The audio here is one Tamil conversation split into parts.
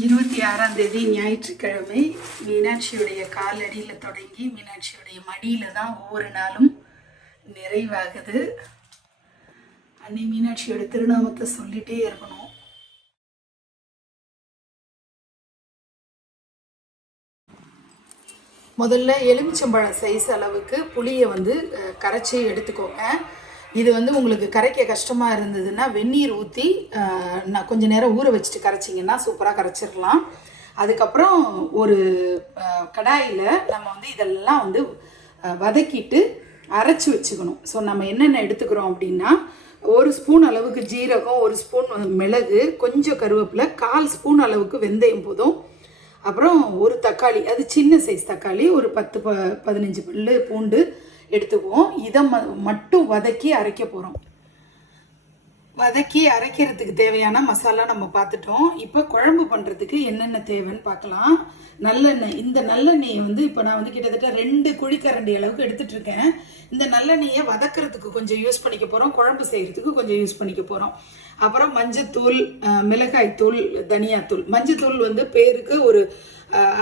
26ஆம் தேதி ஞாயிற்றுக்கிழமை மீனாட்சியுடைய காலடியில் தொடங்கி மீனாட்சியுடைய மடியில் தான் ஒவ்வொரு நாளும் நிறைவாகுது. அன்னை மீனாட்சியோட திருநாமத்தை சொல்லிட்டே இருக்கணும். முதல்ல எலுமிச்சம்பழம் சைஸ் அளவுக்கு புளியை கரைச்சி எடுத்துக்கோங்க. இது உங்களுக்கு கரைக்க கஷ்டமாக இருந்ததுன்னா வெந்நீர் ஊற்றி நான் கொஞ்சம் நேரம் ஊற வச்சுட்டு கரைச்சிங்கன்னா சூப்பராக கரைச்சிடலாம். அதுக்கப்புறம் ஒரு கடாயில் நம்ம இதெல்லாம் வதக்கிட்டு அரைச்சி வச்சுக்கணும். ஸோ நம்ம என்னென்ன எடுத்துக்கிறோம் அப்படின்னா, 1 ஸ்பூன் அளவுக்கு ஜீரகம், 1 ஸ்பூன் மிளகு, கொஞ்சம் கருவேப்பிலை, 1/4 ஸ்பூன் அளவுக்கு வெந்தயம் போதும். அப்புறம் ஒரு தக்காளி, அது சின்ன சைஸ் தக்காளி, ஒரு 10-15 பல்லு பூண்டு எடுத்துக்குவோம். இதை மட்டும் வதக்கி அரைக்க போகிறோம். வதக்கி அரைக்கிறதுக்கு தேவையான மசாலா நம்ம பார்த்துட்டோம். இப்போ குழம்பு பண்ணுறதுக்கு என்னென்ன தேவைன்னு பார்க்கலாம். நல்லெண்ணெய், இந்த நல்லெண்ணெயை இப்போ நான் கிட்டத்தட்ட 2 குழிக்கரண்டி அளவுக்கு எடுத்துகிட்ருக்கேன். இந்த நல்லெண்ணெயை வதக்கிறதுக்கு கொஞ்சம் யூஸ் பண்ணிக்க போகிறோம், குழம்பு செய்கிறதுக்கு கொஞ்சம் யூஸ் பண்ணிக்க போகிறோம். அப்புறம் மஞ்சத்தூள், மிளகாய்த்தூள், தனியாத்தூள். மஞ்சத்தூள் பேருக்கு ஒரு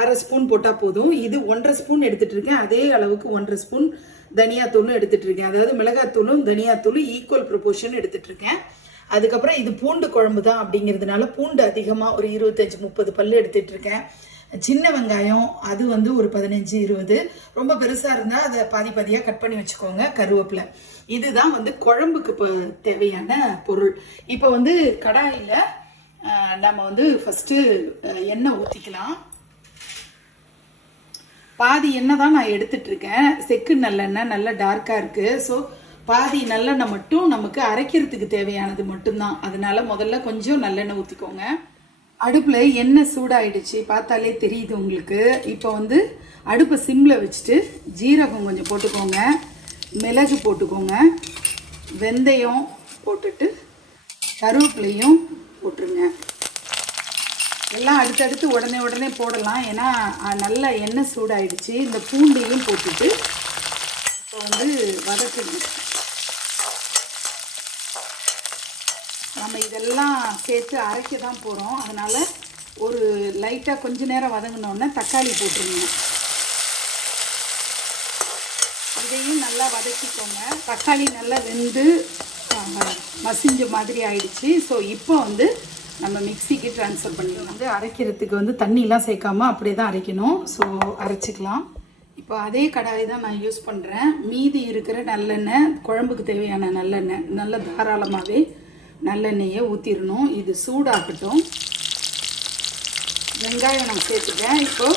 1/2 ஸ்பூன் போட்டால் போதும். இது 1/2 ஸ்பூன் எடுத்துகிட்ருக்கேன். அதே அளவுக்கு 1/2 ஸ்பூன் தனியாத்தூளும் எடுத்துகிட்ருக்கேன். அதாவது மிளகாத்தூளும் தனியாத்தூளும் ஈக்குவல் ப்ரொபோர்ஷன் எடுத்துகிட்ருக்கேன். அதுக்கப்புறம் இது பூண்டு குழம்பு தான் அப்படிங்கிறதுனால பூண்டு அதிகமாக ஒரு 25-30 பல்லு எடுத்துகிட்ருக்கேன். சின்ன வெங்காயம் அது ஒரு 15-20. ரொம்ப பெருசாக இருந்தால் அதை பாதியாக கட் பண்ணி வச்சுக்கோங்க. கருவேப்பிலை. இதுதான் குழம்புக்கு இப்போ தேவையான பொருள். இப்போ கடாயில் நம்ம ஃபஸ்ட்டு எண்ணெய் ஊற்றிக்கலாம். பாதி எண்ணெய் தான் நான் எடுத்துகிட்ருக்கேன். செக்கு நல்லெண்ணெய் நல்லா டார்க்காக இருக்குது. ஸோ பாதி நல்லெண்ணெய் மட்டும் நமக்கு அரைக்கிறதுக்கு தேவையானது மட்டும்தான். அதனால முதல்ல கொஞ்சம் நல்லெண்ணெய் ஊற்றிக்கோங்க. அடுப்பில் எண்ணெய் சூடாயிடுச்சு, பார்த்தாலே தெரியுது உங்களுக்கு. இப்போ அடுப்பை சிம்மில் வச்சுட்டு ஜீரகம் கொஞ்சம் போட்டுக்கோங்க, மிளகு போட்டுக்கோங்க, வெந்தயம் போட்டுட்டு கருவேப்பிலையும் போட்டுருங்க. எல்லாம் அடுத்தடுத்து உடனே போடலாம், ஏன்னா நல்லா எண்ணெய் சூடாயிடுச்சு. இந்த பூண்டையும் போட்டுட்டு இப்போ வதக்குங்க. நம்ம இதெல்லாம் சேர்த்து அரைக்க தான் போகிறோம். அதனால் ஒரு லைட்டாக கொஞ்சம் நேரம் வதங்கினோடனே தக்காளி போட்டுருங்க. இதையும் நல்லா வதக்கிக்கோங்க. தக்காளி நல்லா வெந்து மசிஞ்ச மாதிரி ஆயிடுச்சு. ஸோ இப்போ நம்ம மிக்சிக்கு ட்ரான்ஸ்ஃபர் பண்ணிடலாம். அரைக்கிறதுக்கு தண்ணிலாம் சேர்க்காமல் அப்படியே தான் அரைக்கணும். ஸோ அரைச்சிக்கலாம். இப்போ அதே கடாய் தான் நான் யூஸ் பண்ணுறேன். மீதி இருக்கிற நல்லெண்ணெய், குழம்புக்கு தேவையான நல்லெண்ணெய், நல்ல தாராளமாகவே நல்லெண்ணெயை ஊற்றிடணும். இது சூடாகட்டும். வெங்காயம் நான் சேர்த்துட்டேன். இப்போ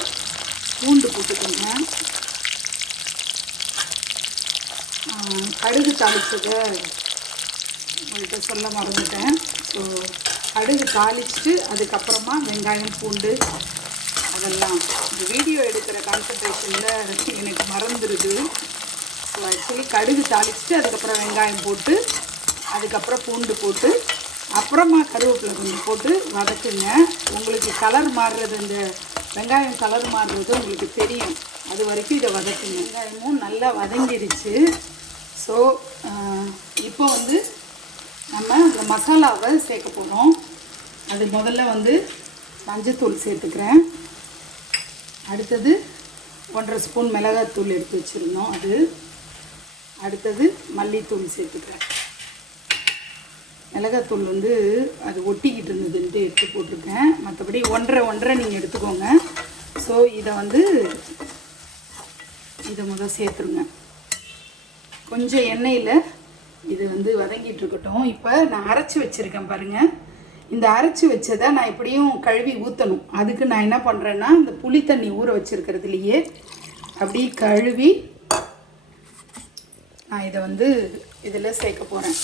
பூண்டு போட்டுக்கோங்க. கடுகு தாளிச்சதை உங்கள்கிட்ட சொல்ல மறந்துட்டேன். ஸோ கடுகு தாளிச்சுட்டு அதுக்கப்புறமா வெங்காயம், பூண்டு அதெல்லாம் இந்த வீடியோ எடுக்கிற கான்சன்ட்ரேஷனில் எனக்கு மறந்துடுது. ஸோ ஆக்சுவலி கடுகு தாளிச்சுட்டு அதுக்கப்புறம் வெங்காயம் போட்டு அதுக்கப்புறம் பூண்டு போட்டு அப்புறமா கருவேப்பிலை கொஞ்சம் போட்டு வதக்குங்க. உங்களுக்கு கலர் மாறுறது, இந்த வெங்காயம் கலர் மாறுறது உங்களுக்கு தெரியும். அது வரைக்கும் இதை வதக்குங்க. வெங்காயமும் நல்லா வதங்கிடுச்சு. ஸோ இப்போ நம்ம இந்த மசாலாவை சேர்க்க போகிறோம். அது முதல்ல மஞ்சத்தூள் சேர்த்துக்கிறேன். அடுத்தது 1/2 ஸ்பூன் மிளகாத்தூள் எடுத்து வச்சுருந்தோம், அது. அடுத்தது மல்லித்தூள் சேர்த்துக்கிறேன். மிளகாத்தூள் அது ஒட்டிக்கிட்டு இருந்ததுன்ட்டு எடுத்து போட்டிருக்கேன். மற்றபடி 1.5 நீங்கள் எடுத்துக்கோங்க. ஸோ இதை முதல் சேர்த்துருங்க. கொஞ்சம் எண்ணெயில் இது வதங்கிட்டு இருக்கட்டும். இப்போ நான் அரைச்சி வச்சுருக்கேன் பாருங்கள். இந்த அரைச்சி வச்சதை நான் எப்படியும் கழுவி ஊற்றணும். அதுக்கு நான் என்ன பண்ணுறேன்னா, இந்த புளி தண்ணி ஊற வச்சுருக்கிறதுலையே அப்படி கழுவி நான் இதை இதில் சேர்க்க போகிறேன்.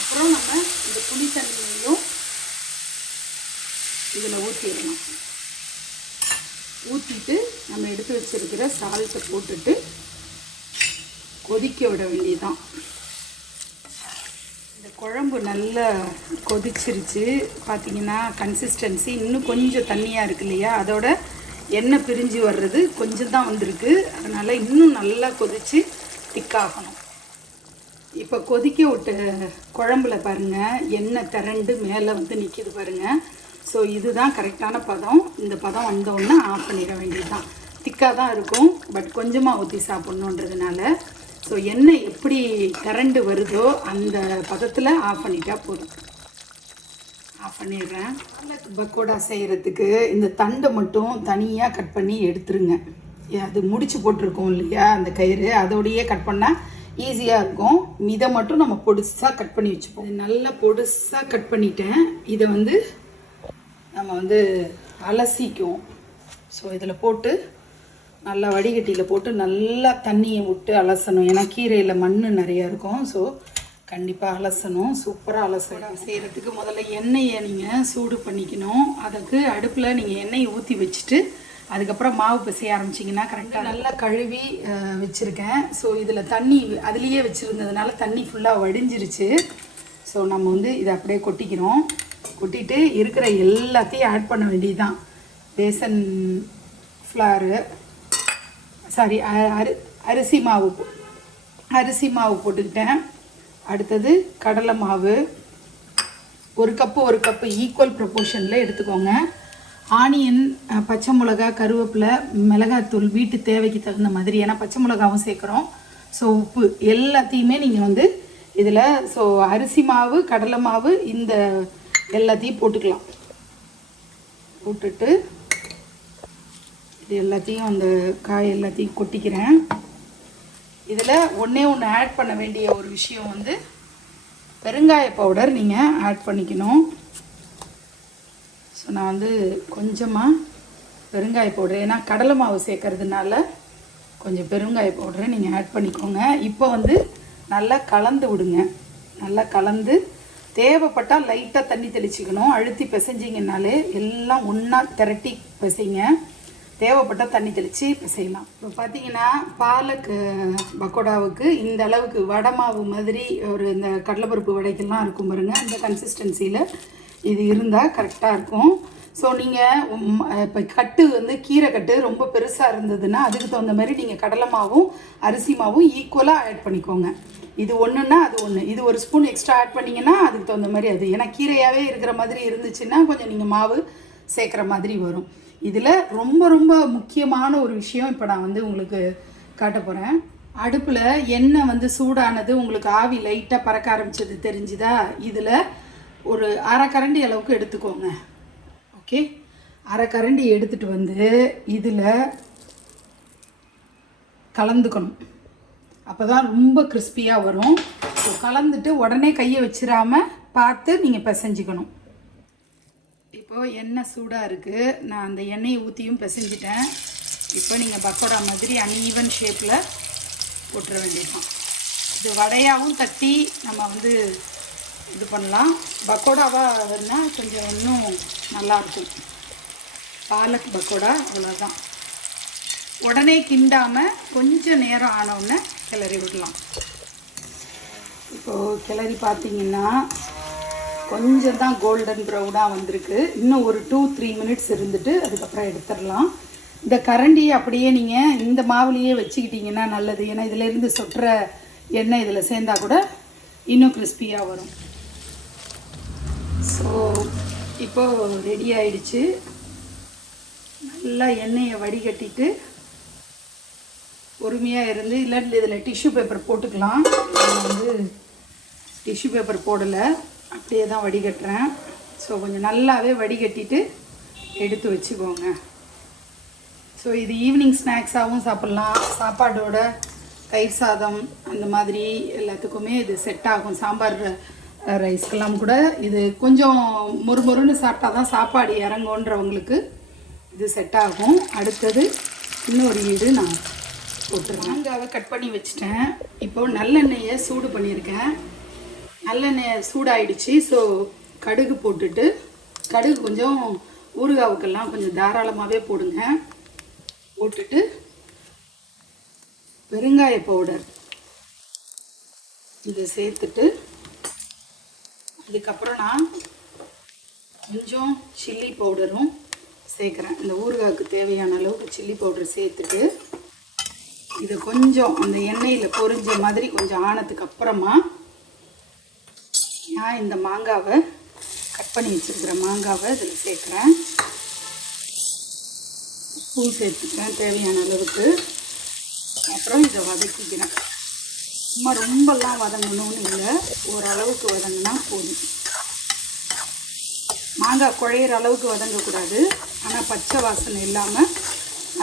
அப்புறம் நம்ம இந்த புளி தண்ணியையும் இதில் ஊற்றிடணும். ஊற்றிட்டு நம்ம எடுத்து வச்சுருக்கிற சால்ட்டை போட்டுட்டு கொதிக்க விட வேண்டியதுதான். இந்த குழம்பு நல்லா கொதிச்சிருச்சு. பார்த்திங்கன்னா கன்சிஸ்டன்சி இன்னும் கொஞ்சம் தண்ணியாக இருக்கு இல்லையா, அதோட எண்ணெய் பிரிஞ்சு வர்றது கொஞ்சம் தான் வந்திருக்கு. அதனால் இன்னும் நல்லா கொதித்து திக்காகணும். இப்போ கொதிக்க விட்ட குழம்புல பாருங்கள் எண்ணெய் திரண்டு மேலே வந்து நிற்கிது பாருங்கள். ஸோ இதுதான் கரெக்டான பதம். இந்த பதம் வந்தோடனே ஆஃப் பண்ணிட வேண்டியது தான். திக்காக தான் இருக்கும், பட் கொஞ்சமாக ஊற்றி சாப்பிட்ணுன்றதுனால. ஸோ எண்ணெய் எப்படி திரண்டு வருதோ அந்த பதத்தில் ஆஃப் பண்ணிட்டா போதும். ஆஃப் பண்ணிடுறேன். பாலக் பக்கோடா செய்கிறதுக்கு இந்த தண்டை மட்டும் தனியாக கட் பண்ணி எடுத்துருங்க. அது முடிச்சு போட்டிருக்கோம் இல்லையா அந்த கயிறு, அதோடையே கட் பண்ணால் ஈஸியாக இருக்கும். இதை மட்டும் நம்ம பொடுசாக கட் பண்ணி வச்சுப்போம். நல்லா பொடுசாக கட் பண்ணிட்டேன். இதை வந்து நம்ம வந்து அலசிக்குவோம். ஸோ இதில் போட்டு நல்லா வடிகட்டியில் போட்டு நல்லா தண்ணியை விட்டு அலசணும். ஏன்னா கீரையில் மண் நிறையா இருக்கும். ஸோ கண்டிப்பாக அலசணும். சூப்பராக அலசணும். செய்கிறதுக்கு முதல்ல எண்ணெயை நீங்கள் சூடு பண்ணிக்கணும். அதுக்கு அடுப்பில் நீங்கள் எண்ணெயை ஊற்றி வச்சுட்டு அதுக்கப்புறம் மாவு பிசைய ஆரம்பிச்சிங்கன்னா கரெக்டாக நல்லா கழுவி வச்சுருக்கேன். ஸோ இதில் தண்ணி அதுலேயே வச்சுருந்ததுனால தண்ணி ஃபுல்லாக வடிஞ்சிருச்சு. ஸோ நம்ம வந்து இதை அப்படியே கொட்டிக்கிறோம். கொட்டிட்டு இருக்கிற எல்லாத்தையும் ஆட் பண்ண வேண்டியதுதான். பேசன் ஃப்ளாரு, சாரி அரிசி மாவு போட்டுக்கிட்டேன். அடுத்தது கடலை மாவு ஒரு கப்பு ஈக்குவல் ப்ரொப்போர்ஷனில் எடுத்துக்கோங்க. ஆனியன், பச்சை மிளகா, கருவேப்பிலை, மிளகாத்தூள் வீட்டு தேவைக்கு தகுந்த மாதிரி, ஏன்னா பச்சை மிளகாவும் சேர்க்குறோம். ஸோ உப்பு எல்லாத்தையுமே நீங்கள் வந்து இதில் ஸோ அரிசி மாவு, கடலை மாவு இந்த எல்லாத்தையும் போட்டுக்கலாம். போட்டுட்டு இது எல்லாத்தையும் அந்த காய் எல்லாத்தையும் கொட்டிக்கிறேன். இதில் ஒன்று ஆட் பண்ண வேண்டிய ஒரு விஷயம் வந்து பெருங்காய பவுடர் நீங்கள் ஆட் பண்ணிக்கணும். ஸோ நான் வந்து கொஞ்சமாக பெருங்காய பவுடர், ஏன்னா கடலை மாவு சேர்க்கறதுனால கொஞ்சம் பெருங்காய பவுடரை நீங்கள் ஆட் பண்ணிக்கோங்க. இப்போ வந்து நல்லா கலந்து விடுங்க. நல்லா கலந்து தேவைப்பட்டால் லைட்டாக தண்ணி தெளிச்சிக்கணும். அழுத்தி பிசைஞ்சிங்கனாலே எல்லாம் ஒன்றா திரட்டி பிசைங்க. தேவைப்பட்டால் தண்ணி தெளித்து பிசையலாம். இப்போ பார்த்தீங்கன்னா பாலக் பக்கோடாவுக்கு இந்த அளவுக்கு வடை மாவு மாதிரி ஒரு இந்த கடலைப்பருப்பு வடைக்கெல்லாம் இருக்கும் பாருங்கள். இந்த கன்சிஸ்டன்சியில் இது இருந்தால் கரெக்டாக இருக்கும். ஸோ நீங்கள் இப்போ கட்டு வந்து கீரை கட்டு ரொம்ப பெருசாக இருந்ததுன்னா அதுக்கு தகுந்த மாதிரி நீங்கள் கடலை மாவும் அரிசி மாவும் ஈக்குவலாக ஆட் பண்ணிக்கோங்க. இது ஒன்றுன்னா அது ஒன்று, இது ஒரு ஸ்பூன் எக்ஸ்ட்ரா ஆட் பண்ணிங்கன்னா அதுக்கு தகுந்த மாதிரி அது. ஏன்னா கீரையாகவே இருக்கிற மாதிரி இருந்துச்சுன்னா கொஞ்சம் நீங்கள் மாவு சேர்க்குற மாதிரி வரும். இதில் ரொம்ப ரொம்ப முக்கியமான ஒரு விஷயம் இப்போ நான் வந்து உங்களுக்கு காட்ட போகிறேன். அடுப்பில் எண்ணெய் வந்து சூடானது உங்களுக்கு ஆவி லைட்டாக பறக்க ஆரம்பிச்சது தெரிஞ்சுதா? இதில் ஒரு அரை கரண்டி அளவுக்கு எடுத்துக்கோங்க. ஓகே, அரை கரண்டி எடுத்துகிட்டு வந்து இதில் கலந்துக்கணும். அப்போ தான் ரொம்ப கிறிஸ்பியாக வரும். ஸோ கலந்துட்டு உடனே கையை வச்சிடாமல் பார்த்து நீங்கள் பிசைஞ்சிக்கணும். இப்போது எண்ணெய் சூடாக இருக்குது. நான் அந்த எண்ணெயை ஊற்றியும் பிசைஞ்சிட்டேன். இப்போ நீங்கள் பக்கோடா மாதிரி அன்ஈவன் ஷேப்பில் போட்டுற வேண்டியதுதான். இது வடையாகவும் தட்டி நம்ம வந்து இது பண்ணலாம். பக்கோடாவான்னா கொஞ்சம் இன்னும் நல்லாயிருக்கும். பாலக் பக்கோடா அவ்வளோதான். உடனே கிண்டாமல் கொஞ்சம் நேரம் ஆனவுடனே கிளறி விடலாம். இப்போது கிளறி பார்த்தீங்கன்னா கொஞ்சம் தான் கோல்டன் ப்ரௌனாக வந்திருக்கு. இன்னும் ஒரு 2-3 மினிட்ஸ் இருந்துட்டு அதுக்கப்புறம் எடுத்துடலாம். இந்த கரண்டியை அப்படியே நீங்கள் இந்த மாவுலேயே வச்சுக்கிட்டிங்கன்னா நல்லது. ஏன்னா இதிலேருந்து சொட்டுற எண்ணெய் இதில் சேர்ந்தா கூட இன்னும் கிறிஸ்பியாக வரும். ஸோ இப்போது ரெடி ஆயிடுச்சு. நல்லா எண்ணெயை வடிகட்டிட்டு பொறுமையாக இருந்து, இல்லாட்டி இதில் டிஷ்யூ பேப்பர் போட்டுக்கலாம். நான் வந்து டிஷ்யூ பேப்பர் போடலை, அப்படியே தான் வடிகட்டுறேன். ஸோ கொஞ்சம் நல்லாவே வடிகட்டிட்டு எடுத்து வச்சுக்கோங்க. ஸோ இது ஈவினிங் ஸ்நாக்ஸாகவும் சாப்பிட்லாம். சாப்பாடோட தயிர் சாதம் அந்த மாதிரி எல்லாத்துக்குமே இது செட் ஆகும். சாம்பார் ரைஸ்க்கெல்லாம் கூட இது கொஞ்சம் மொறுமொறுன்னு சாப்பிட்டா தான் சாப்பாடு இறங்குன்றவங்களுக்கு இது செட் ஆகும். அடுத்தது இன்னொரு ஈடு நான் போட்டுருவேன். மாங்காவை கட் பண்ணி வச்சுட்டேன். இப்போது நல்லெண்ணெயை சூடு பண்ணியிருக்கேன். நல்லெண்ணெய் சூடாயிடுச்சு. ஸோ கடுகு போட்டுட்டு, கடுகு கொஞ்சம் ஊறுகாவுக்கெல்லாம் கொஞ்சம் தாராளமாகவே போடுங்க. போட்டுட்டு பெருங்காய பவுடர் இதை சேர்த்துட்டு, அதுக்கப்புறம் நான் கொஞ்சம் சில்லி பவுடரும் சேர்க்குறேன். இந்த ஊறுகாய்க்கு தேவையான அளவுக்கு சில்லி பவுடர் சேர்த்துட்டு இது கொஞ்சம் அந்த எண்ணெயில் பொரிஞ்ச மாதிரி கொஞ்சம் ஆனதுக்கு அப்புறமா நான் இந்த மாங்காவை கட் பண்ணி வச்சுருக்கிற மாங்காவை இதில் சேர்க்குறேன். உப்பு சேர்த்துக்கிறேன் தேவையான அளவுக்கு. அப்புறம் இதை வதக்கிக்கிறேன். சும்மா ரொம்பலாம் வதங்கணும்னு இல்லை, ஓரளவுக்கு வதங்கினா போதும். மாங்காய் குழையிற அளவுக்கு வதங்கக்கூடாது, ஆனால் பச்சை வாசனை இல்லாமல்,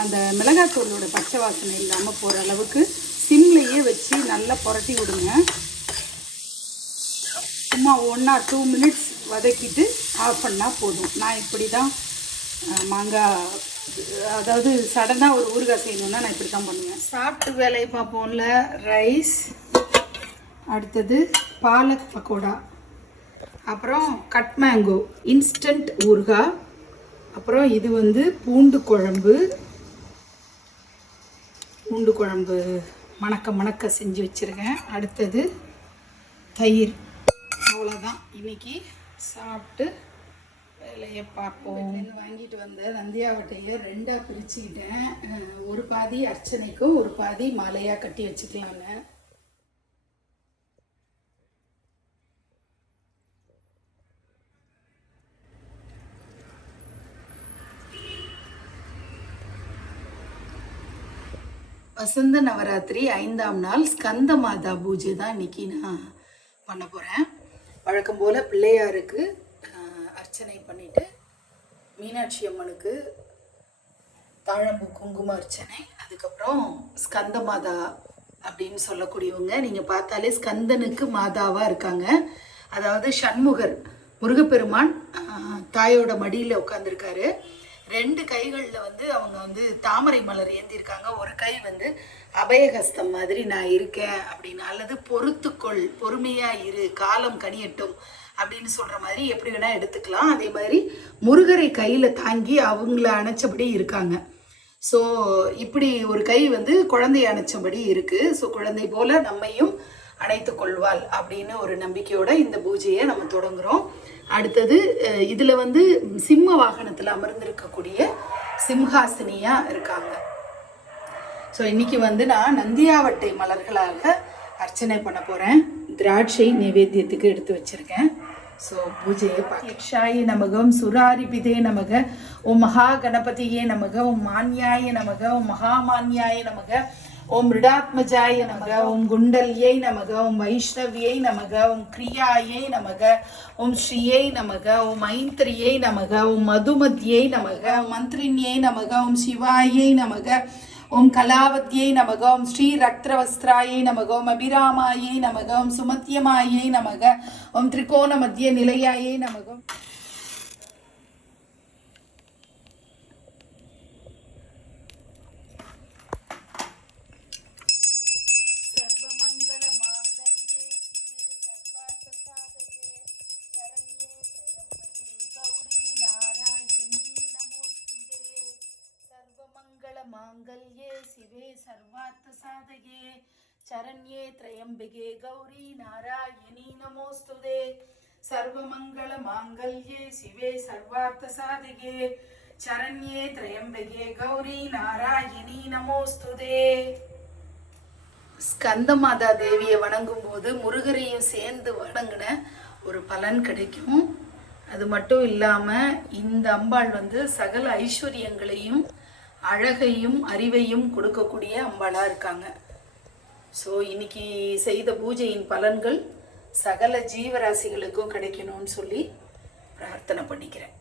அந்த மிளகாத்தூளோட பச்சை வாசனை இல்லாமல் போகிற அளவுக்கு சிம்லையே வச்சு நல்லா புரட்டி விடுங்க. சும்மா 1 or 2 minutes வதக்கிட்டு ஆஃப் பண்ணால் போதும். நான் இப்படி தான் மாங்காய், அதாவது சடனாக ஒரு ஊறுகாய் செய்யணுன்னா நான் இப்படி தான் பண்ணுவேன். சாப்பிட்டு வேலையை பார்ப்போம்ல. ரைஸ், அடுத்தது பாலக் பக்கோடா, அப்புறம் கட் மேங்கோ இன்ஸ்டன்ட் ஊறுகாய், அப்புறம் இது வந்து பூண்டு குழம்பு மணக்க மணக்க செஞ்சு வச்சுருக்கேன். அடுத்தது தயிர். அவ்வளோதான், இன்றைக்கி சாப்பிட்டு வேலையை பார்ப்போம். வாங்கிட்டு வந்த நந்தியாவட்டையை 2ஆக பிரிச்சுக்கிட்டேன். ஒரு பாதி அர்ச்சனைக்கும் ஒரு பாதி மாலையாக கட்டி வச்சுக்கலான்னு. வசந்த நவராத்திரி 5ஆம் நாள் ஸ்கந்தமாதா பூஜை தான் இன்றைக்கி நான் பண்ண போகிறேன். வழக்கம் போல் பிள்ளையாருக்கு அர்ச்சனை பண்ணிவிட்டு மீனாட்சி அம்மனுக்கு தாழம்பூ குங்கும அர்ச்சனை, அதுக்கப்புறம் ஸ்கந்தமாதா அப்படின்னு சொல்லக்கூடியவங்க, நீங்கள் பார்த்தாலே ஸ்கந்தனுக்கு மாதாவாக இருக்காங்க. அதாவது சண்முகர் முருகப்பெருமான் தாயோட மடியில் உட்காந்துருக்காரு. 2 கைகளில் வந்து அவங்க வந்து தாமரை மலர் ஏந்திருக்காங்க. ஒரு கை வந்து அபயஹஸ்தம் மாதிரி நான் இருக்கேன் அப்படின்னு, அல்லது பொறுத்துக்கொள், பொறுமையாக இரு, காலம் கனியட்டும் அப்படின்னு சொல்கிற மாதிரி எப்படி வேணால் எடுத்துக்கலாம். அதே மாதிரி முருகரை கையில் தாங்கி அவங்கள அணைச்சபடி இருக்காங்க. ஸோ இப்படி ஒரு கை வந்து குழந்தைய அணைச்சபடி இருக்குது. ஸோ குழந்தை போல் நம்மையும் அணைத்து கொள்வாள் அப்படின்னு ஒரு நம்பிக்கையோட இந்த பூஜையை நம்ம தொடங்குகிறோம். அடுத்தது இதில் வந்து சிம்ம வாகனத்தில் அமர்ந்திருக்கக்கூடிய சிம்ஹாசினியாக இருக்காங்க. ஸோ இன்றைக்கி வந்து நான் நந்தியாவட்டை மலர்களாக அர்ச்சனை பண்ண போகிறேன். திராட்சை நைவேத்தியத்துக்கு எடுத்து வச்சுருக்கேன். ஸோ பூஜையை யக்ஷாய நமகம், சுராரிபிதே நமக, ஓம் மகா கணபதியே நமக, ஓம் மான்யாய நமக, ஓம் மகாமான்யாய நமக, ஓம் ரிடாத்மஜாய நமக, ஓம் குண்டல்யை நமக, ஓம் வைஷ்ணவியை நமக, ஓம் கிரியாயை நமக, ஓம் ஸ்ரீயை நமக, ஓம் ஐந்திரியை நமக, ஓம் மதுமத்யை நமக, ஓம் மந்திரிண்யை நமக, ஓம் சிவாயை நமக, ஓம் கலாவத்யை நமக, ஓம் ஸ்ரீ ரக்தவஸ்திராயை நமக, ஓம் அபிராமாயை நமக, ஓம் சுமத்தியமாயை நமக, ஓம் திரிகோண மத்திய நிலையாயை நமக. मांगल्ये शिवे सर्वार्थ साधके शरण्ये त्र्यंबके गौरी नारायणी नमोस्तुते. सर्वमंगल मांगल्ये शिवे सर्वार्थ साधके शरण्ये त्र्यंबके गौरी नारायणी नमोस्तुते. ஸ்கந்தமாதா தேவியை வணங்கும் போது முருகரையும் சேர்ந்து வணங்கின ஒரு பலன் கிடைக்கும். அது மட்டும் இல்லாமல் இந்த அம்பாள் வந்து சகல ஐஸ்வர்யங்களையும் அழகையும் அறிவையும் கொடுக்கக்கூடிய அம்பாளாக இருக்காங்க. ஸோ இன்னைக்கு செய்த பூஜையின் பலன்கள் சகல ஜீவராசிகளுக்கும் கிடைக்கணும்னு சொல்லி பிரார்த்தனை பண்ணிக்கிறேன்.